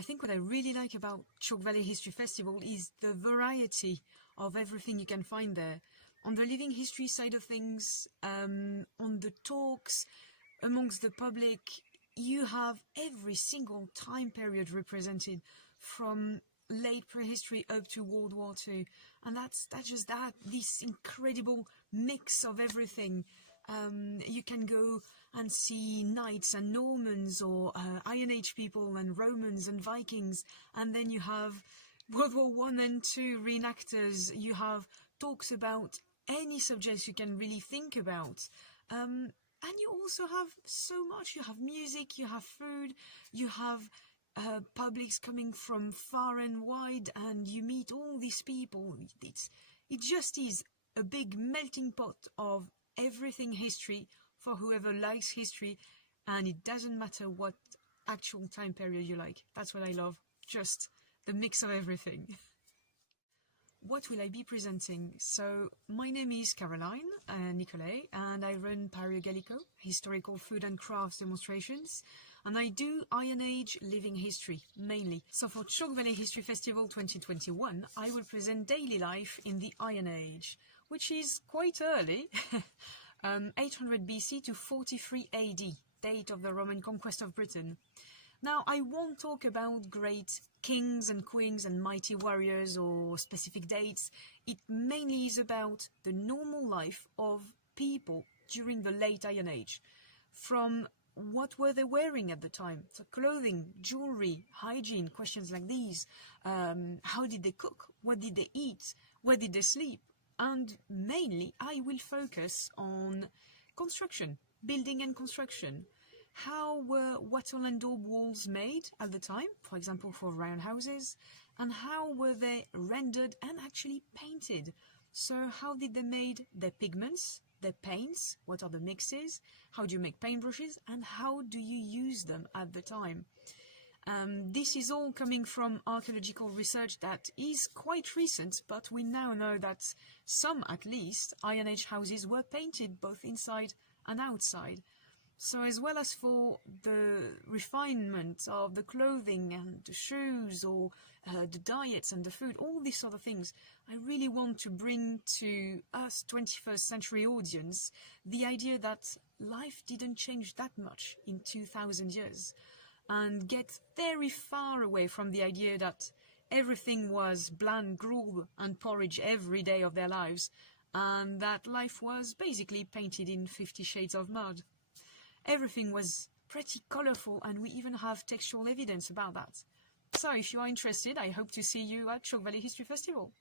I think what I really like about Chalke Valley History Festival is the variety of everything you can find there. On the living history side of things, on the talks, amongst the public, you have every single time period represented, from late prehistory up to World War II. And that's just this incredible mix of everything. You can go and see knights and Normans, or Iron Age people and Romans and Vikings, and then you have World War I and II reenactors. You have talks about any subjects you can really think about. And you also have so much. You have music, you have food, you have publics coming from far and wide, and you meet all these people. It just is a big melting pot of everything history for whoever likes history, and it doesn't matter what actual time period you like. That's what I love, just the mix of everything. What will I be presenting? So my name is Caroline Nicolay, and I run Pario Gallico, historical food and crafts demonstrations, and I do Iron Age living history mainly. So for Chalke Valley History Festival 2021, I will present daily life in the Iron Age, which is quite early, 800 BC to 43 AD, date of the Roman conquest of Britain. Now, I won't talk about great kings and queens and mighty warriors or specific dates. It mainly is about the normal life of people during the late Iron Age. From what were they wearing at the time? So clothing, jewelry, hygiene, questions like these. How did they cook? What did they eat? Where did they sleep? And mainly, I will focus on construction, building and construction. How were wattle and daub walls made at the time, for example, for roundhouses? And how were they rendered and actually painted? So how did they made their pigments, their paints? What are the mixes? How do you make paintbrushes? And how do you use them at the time? This is all coming from archaeological research that is quite recent, but we now know that some, at least, Iron Age houses were painted both inside and outside. So as well as for the refinement of the clothing and the shoes, or the diets and the food, all these sort of things, I really want to bring to us 21st century audience the idea that life didn't change that much in 2000 years, and get very far away from the idea that everything was bland gruel and porridge every day of their lives, and that life was basically painted in 50 shades of mud. Everything was pretty colourful, and we even have textual evidence about that. So if you are interested, I hope to see you at Chalke Valley History Festival.